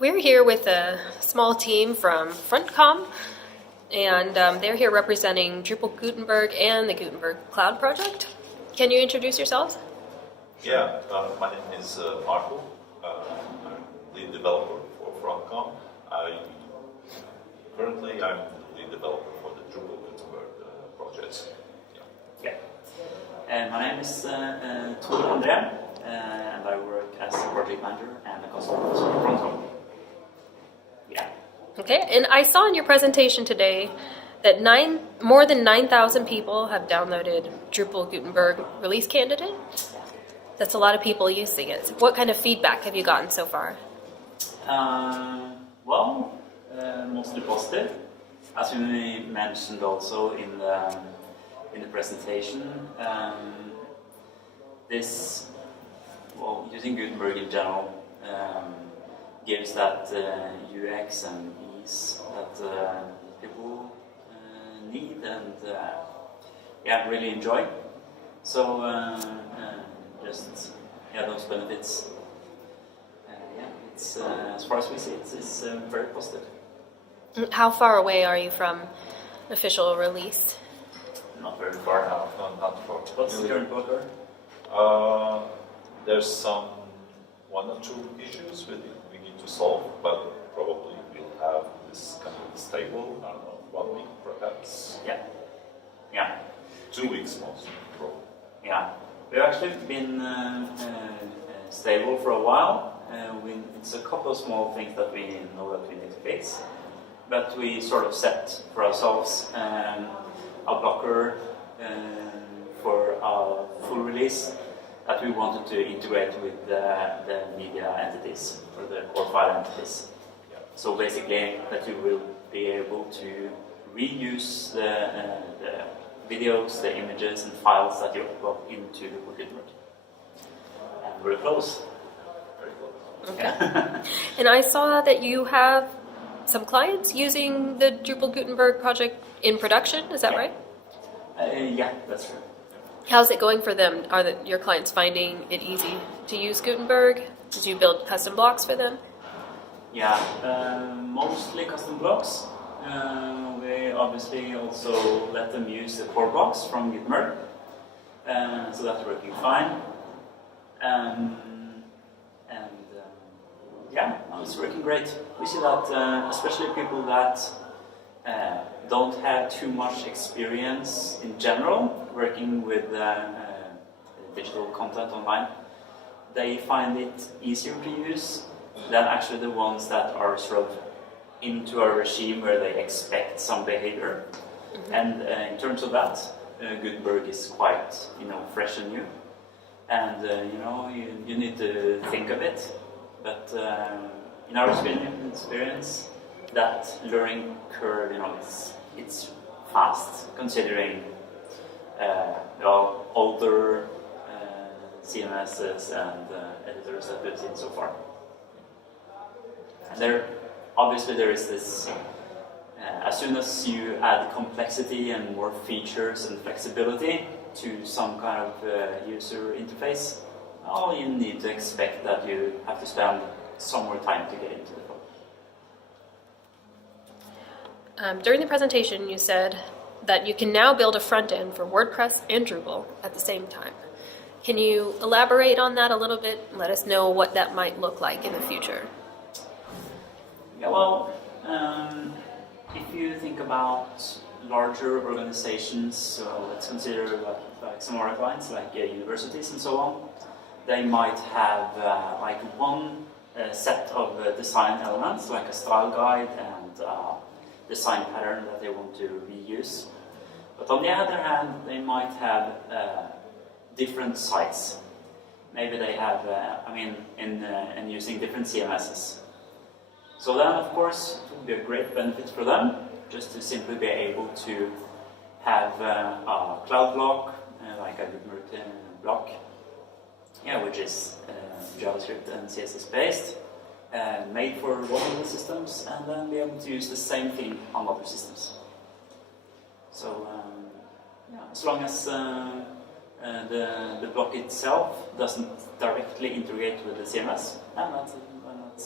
We're here with a small team from FrontCom, and they're here representing Drupal Gutenberg and the Gutenberg Cloud Project. Can you introduce yourselves? Yeah, my name is Marco. I'm lead developer for FrontCom. Currently, I'm lead developer for the Drupal Gutenberg project. Yeah. And my name is Thor, and I work as a project manager and a customer for FrontCom. Yeah. Okay, and I saw in your presentation today that more than 9,000 people have downloaded Drupal Gutenberg release candidate. That's a lot of people using it. What kind of feedback have you gotten so far? Mostly positive. As we mentioned also in the presentation, using Gutenberg in general gives that UX and ease that people need and really enjoy. So those benefits. It's as far as we see, it's very positive. How far away are you from official release? Not very far now. Not far. What's the current border? There's one or two issues we need to solve, but probably we'll have this kind of stable, I don't know, 1 week perhaps. Yeah. 2 weeks most probably. Yeah. We've actually been stable for a while. It's a couple of small things that we know that we need to fix, but we sort of set for ourselves a blocker for our full release that we wanted to integrate with the media entities or the core file entities. Yeah. So basically that you will be able to reuse the videos, the images and files that you upload into Gutenberg. And we're close. Very close. Okay. And I saw that you have some clients using the Drupal Gutenberg project in production, is that right? Yeah, that's true. How's it going for them? Are your clients finding it easy to use Gutenberg? Did you build custom blocks for them? Yeah, mostly custom blocks. We obviously also let them use the core blocks from Gutenberg, so that's working fine. It's working great. We see that especially people that don't have too much experience in general working with digital content online, they find it easier to use than actually the ones that are sort of into a regime where they expect some behavior. Mm-hmm. And in terms of that, Gutenberg is quite fresh and new, and you need to think a bit. But in our experience, that learning curve, it's fast considering older CMSs and editors that we've seen so far. And there is this. As soon as you add complexity and more features and flexibility to some kind of user interface, you need to expect that you have to spend some more time to get into the flow. During the presentation, you said that you can now build a front end for WordPress and Drupal at the same time. Can you elaborate on that a little bit? Let us know what that might look like in the future. Yeah, if you think about larger organizations, so let's consider like some of our clients, like universities and so on, they might have one set of design elements, like a style guide and design pattern that they want to reuse. But on the other hand, they might have different sites. Maybe they have, in using different CMSs. So then, of course, it would be a great benefit for them just to simply be able to have a cloud block, like a Gutenberg block, which is JavaScript and CSS based, made for one of the systems, and then be able to use the same thing on other systems. So, as long as the block itself doesn't directly integrate with the CMS, then that's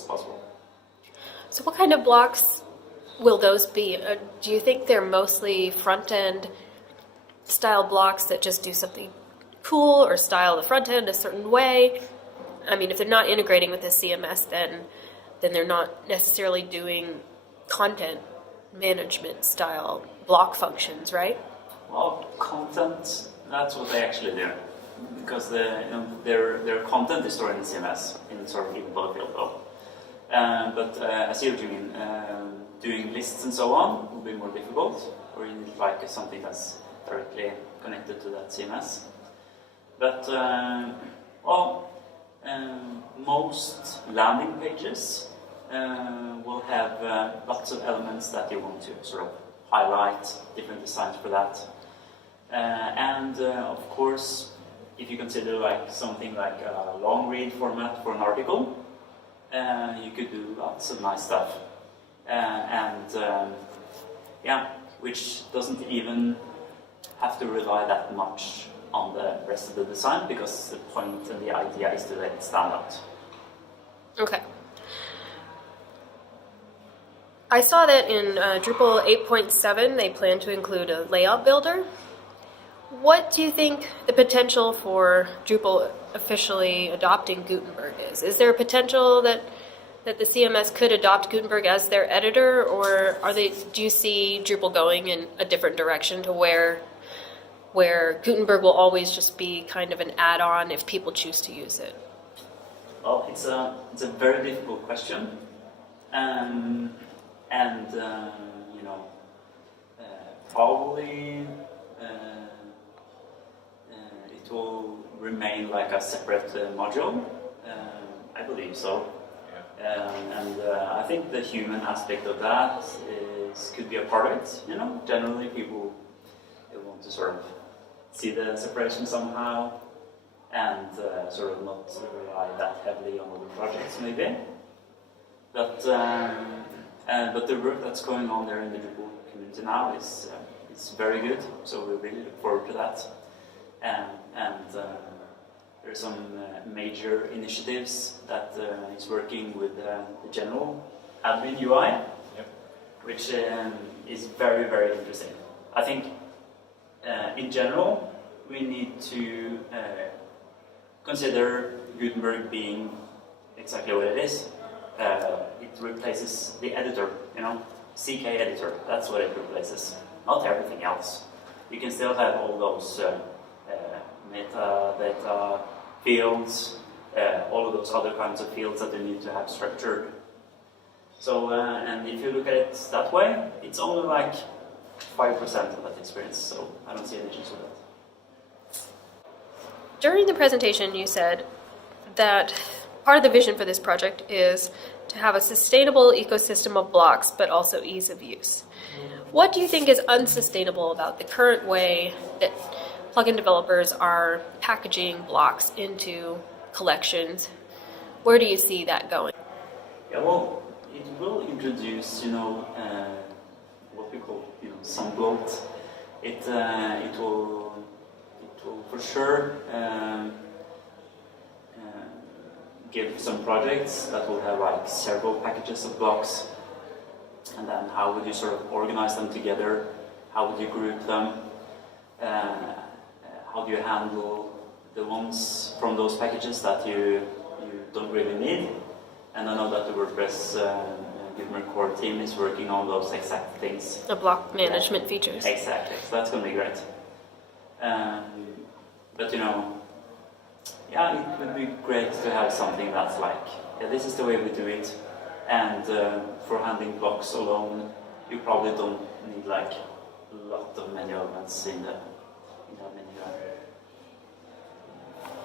possible. So what kind of blocks will those be? Do you think they're mostly front-end style blocks that just do something cool or style the front end a certain way? I mean, if they're not integrating with the CMS, then they're not necessarily doing content management style block functions, right? Well, content, that's what they actually do. Because their content is stored in CMS, in sort of given body field though. But I see what you mean. Doing lists and so on will be more difficult, or you need like something that's directly connected to that CMS. But most landing pages will have lots of elements that you want to sort of highlight, different designs for that. Of course, if you consider like something like a long read format for an article, you could do lots of nice stuff. Which doesn't even have to rely that much on the rest of the design, because the point and the idea is to let it stand out. Okay. I saw that in Drupal 8.7 they plan to include a layout builder. What do you think the potential for Drupal officially adopting Gutenberg is? Is there a potential that the CMS could adopt Gutenberg as their editor, or do you see Drupal going in a different direction to where Gutenberg will always just be kind of an add-on if people choose to use it? Well, it's a very difficult question, probably it will remain like a separate module. I believe so. I think the human aspect of that could be a part of it. You know, generally people want to sort of see the separation somehow, and sort of not rely that heavily on other projects, maybe. But the work that's going on there in the Drupal community now is very good. So we really look forward to that. There are some major initiatives that is working with the general admin UI, which is very, very interesting. I think in general we need to consider Gutenberg being exactly what it is. It replaces the editor, you know, CK editor. That's what it replaces, not everything else. You can still have all those metadata fields, all of those other kinds of fields that you need to have structured. So, and if you look at it that way, it's only like 5% of that experience, so I don't see any issues with that. During the presentation, you said that part of the vision for this project is to have a sustainable ecosystem of blocks, but also ease of use. What do you think is unsustainable about the current way that plugin developers are packaging blocks into collections? Where do you see that going? Yeah, well, it will introduce, what we call, some bloat. It will for sure give some projects that will have like several packages of blocks, and then how would you sort of organize them together? How would you group them? How do you handle the ones from those packages that you don't really need? And I know that the WordPress Gutenberg core team is working on those exact things. The block management features. Exactly, so that's going to be great. But it would be great to have something that's like, this is the way we do it. And for handling blocks alone, you probably don't need like a lot of menu elements in that menu.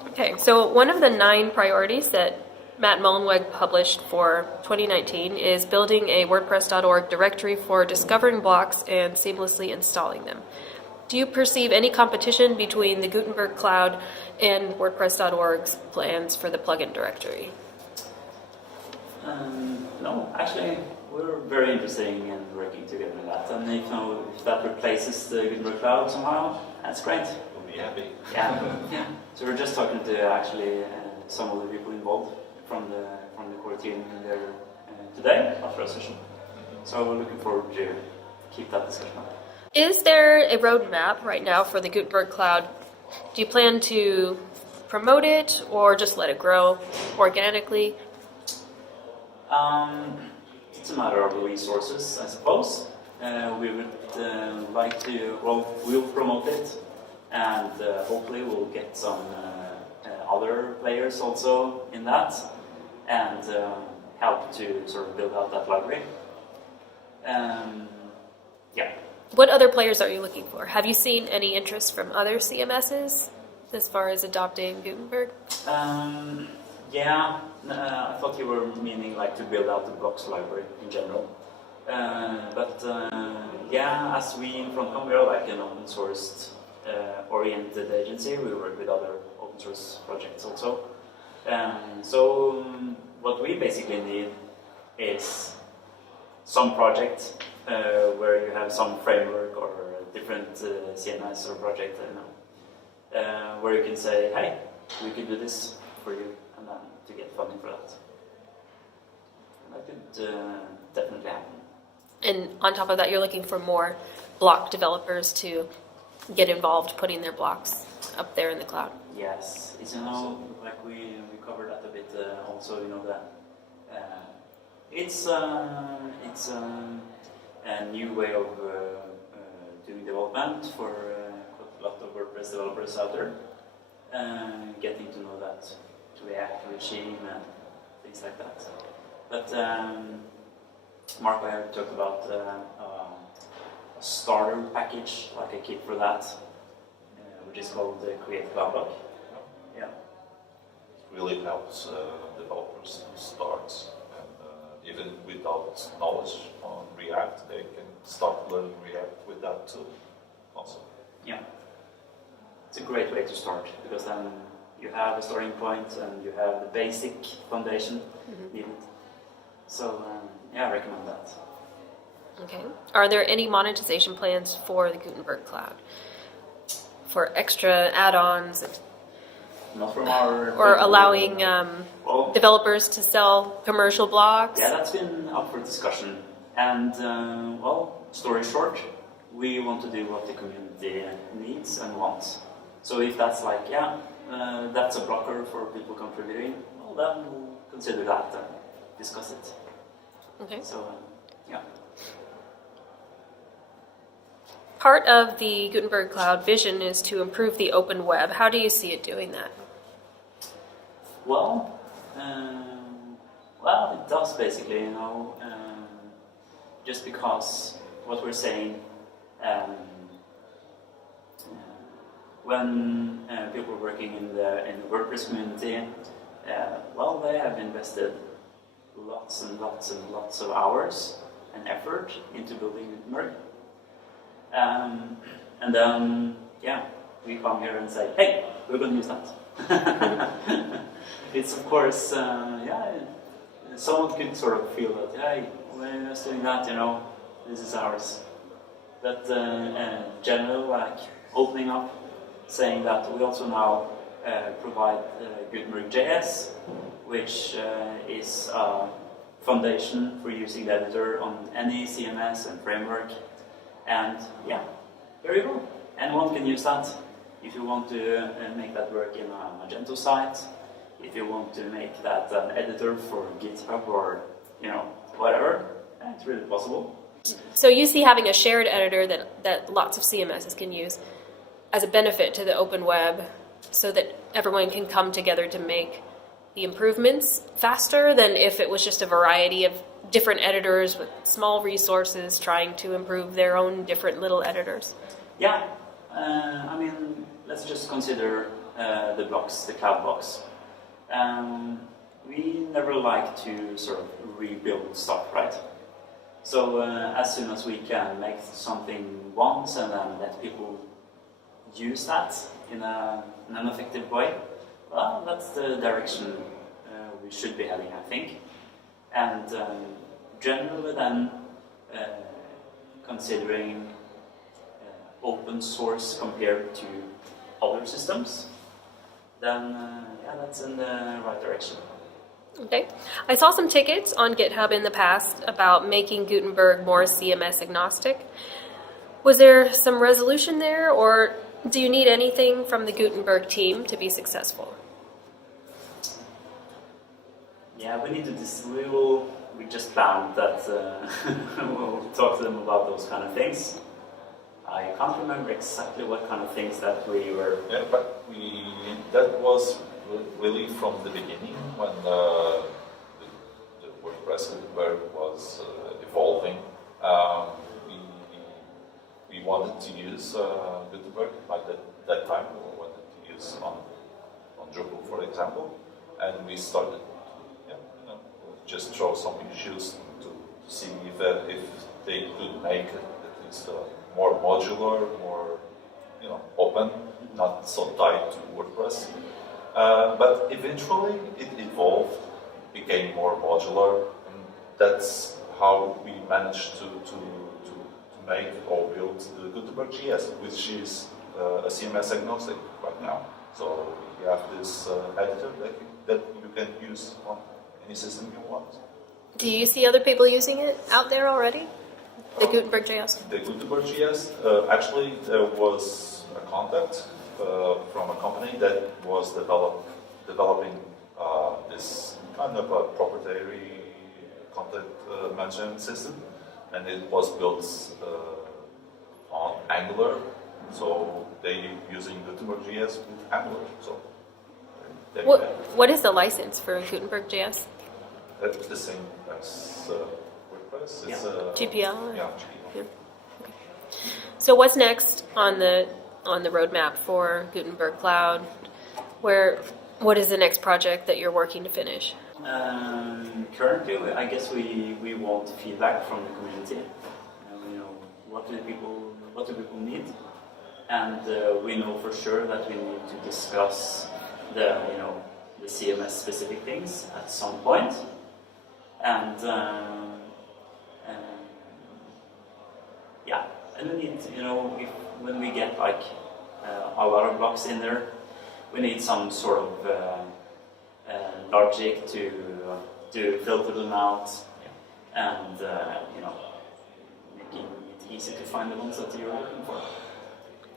Okay, so one of the 9 priorities that Matt Mullenweg published for 2019 is building a WordPress.org directory for discovering blocks and seamlessly installing them. Do you perceive any competition between the Gutenberg Cloud and WordPress.org's plans for the plugin directory? No, actually, we're very interested in working together with that. And if that replaces the Gutenberg Cloud somehow, that's great. We'll be happy. Yeah. So we're just talking to actually some of the people involved from the core team. They're today after a session. So we're looking forward to keep that discussion up. Is there a roadmap right now for the Gutenberg Cloud? Do you plan to promote it or just let it grow organically? It's a matter of resources, I suppose. We would like to, well, we'll promote it, and hopefully we'll get some other players also in that, and help to sort of build out that library. Yeah. What other players are you looking for? Have you seen any interest from other CMSs as far as adopting Gutenberg? Yeah, I thought you were meaning like to build out the blocks library in general. But yeah, as we in Frontcom, we are like an open source oriented agency. We work with other open source projects also. So what we basically need is some project where you have some framework or a different CMS or project, where you can say, hey, we can do this for you, and then to get funding for that. And that could definitely happen. And on top of that, you're looking for more block developers to get involved putting their blocks up there in the cloud. Yes, it's, you know, like we covered that a bit also, you know, that it's a new way of doing development for quite a lot of WordPress developers out there, getting to know that React regime and things like that. But Mark and I have talked about a starter package, like a kit for that, which is called the Create Cloud Block. Yeah. It really helps developers to start, and even without knowledge on React, they can start learning React with that too. Also. Yeah. It's a great way to start, because then you have a starting point and you have the basic foundation needed. So yeah, I recommend that. Okay. Are there any monetization plans for the Gutenberg Cloud? For extra add-ons? Not from our... Or allowing well, developers to sell commercial blocks? yeah, that's been up for discussion. And, well, story short, we want to do what the community needs and wants. So if that's like, yeah, that's a blocker for people contributing, well, then we'll consider that and discuss it. Okay. So, yeah. Part of the Gutenberg Cloud vision is to improve the open web. How do you see it doing that? Well, well, it does basically, you know, just because what we're saying, when people are working in the WordPress community, well, they have invested lots and lots and lots of hours and effort into building Gutenberg. And then, yeah, we come here and say, hey, we're going to use that. It's of course, yeah, someone could sort of feel that, hey, we're just doing that, you know, this is ours. But generally, like opening up, saying that we also now provide Gutenberg JS, which is a foundation for using the editor on any CMS and framework. And yeah, there you go. Anyone can use that. If you want to make that work in a Magento site, if you want to make that an editor for GitHub or, you know, whatever, it's really possible. So you see having a shared editor that lots of CMSs can use as a benefit to the open web so that everyone can come together to make the improvements faster than if it was just a variety of different editors with small resources trying to improve their own different little editors. Yeah, I mean, let's just consider the blocks, the cloud blocks. We never like to sort of rebuild stuff, right? So as soon as we can make something once and then let people use that in an effective way, well, that's the direction we should be heading, I think. And generally then considering open source compared to other systems, then yeah, that's in the right direction. Okay. I saw some tickets on GitHub in the past about making Gutenberg more CMS agnostic. Was there some resolution there, or do you need anything from the Gutenberg team to be successful? Yeah, we need to we just planned that we'll talk to them about those kind of things. I can't remember exactly what kind of things that we were. Yeah, but that was really from the beginning when the WordPress Gutenberg was evolving. We wanted to use Gutenberg by that time. We wanted to use on Drupal, for example, and we started just throw some issues to see if they could make it at least more modular, more open, not so tied to WordPress. But eventually it evolved, became more modular, and that's how we managed to make or build the Gutenberg JS, which is a CMS agnostic right now. So you have this editor that you can use on any system you want. Do you see other people using it out there already? The Gutenberg JS? The Gutenberg JS, actually there was a contact from a company that was developing this kind of a proprietary content management system, and it was built on Angular, so they using Gutenberg JS with Angular. So what is the license for Gutenberg JS? It's the same as WordPress. It's GPL? Yeah, GPL. Yeah. Okay. So what's next on the roadmap for Gutenberg Cloud? What is the next project that you're working to finish? Currently, I guess we want feedback from the community. What do people need, and we know for sure that we need to discuss the CMS specific things at some point, and we need when we get like a lot of blocks in there, we need some sort of logic to filter them out, and making it easy to find the ones that you're looking for.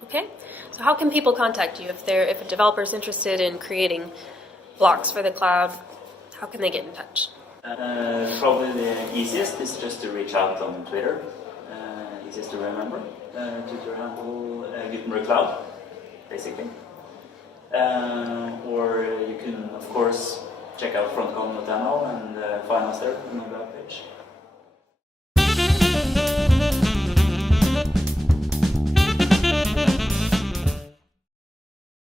Okay, so how can people contact you if a developer is interested in creating blocks for the cloud? How can they get in touch? Probably the easiest is just to reach out on Twitter. Easiest to remember. Twitter handle Gutenberg Cloud, basically. Or you can, of course, check out frontcom.no and find us there on the web page.